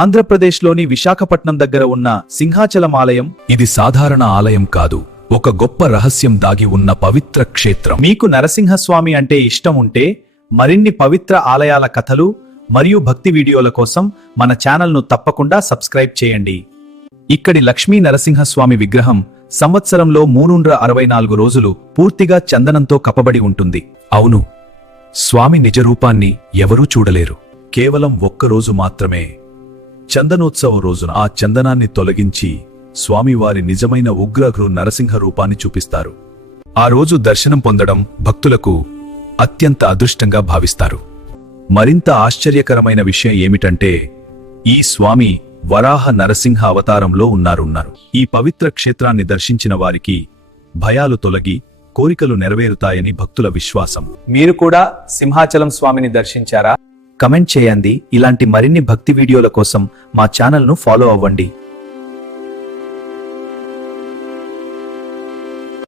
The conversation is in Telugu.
ఆంధ్రప్రదేశ్లోని విశాఖపట్నం దగ్గర ఉన్న సింహాచలం ఆలయం ఇది సాధారణ ఆలయం కాదు, ఒక గొప్ప రహస్యం దాగి ఉన్న పవిత్ర క్షేత్రం. మీకు నరసింహస్వామి అంటే ఇష్టం ఉంటే మరిన్ని పవిత్ర ఆలయాల కథలు మరియు భక్తి వీడియోల కోసం మన ఛానల్ను తప్పకుండా సబ్స్క్రైబ్ చేయండి. ఇక్కడి లక్ష్మీ నరసింహస్వామి విగ్రహం సంవత్సరంలో 364 రోజులు పూర్తిగా చందనంతో కప్పబడి ఉంటుంది. అవును, స్వామి నిజరూపాన్ని ఎవరూ చూడలేరు. కేవలం ఒక్కరోజు మాత్రమే, చందనోత్సవ రోజున ఆ చందనాన్ని తొలగించి స్వామివారి నిజమైన ఉగ్రగృ నరసింహ రూపాన్ని చూపిస్తారు. ఆ రోజు దర్శనం పొందడం భక్తులకు అత్యంత అదృష్టంగా భావిస్తారు. మరింత ఆశ్చర్యకరమైన విషయం ఏమిటంటే, ఈ స్వామి వరాహ నరసింహ అవతారంలో ఉన్నారు. ఈ పవిత్ర క్షేత్రాన్ని దర్శించిన వారికి భయాలు తొలగి కోరికలు నెరవేరుతాయని భక్తుల విశ్వాసం. మీరు కూడా సింహాచలం స్వామిని దర్శించారా? కమెంట్ చేయండి. ఇలాంటి మరిన్ని భక్తి వీడియోల కోసం మా ఛానల్ను ఫాలో అవ్వండి.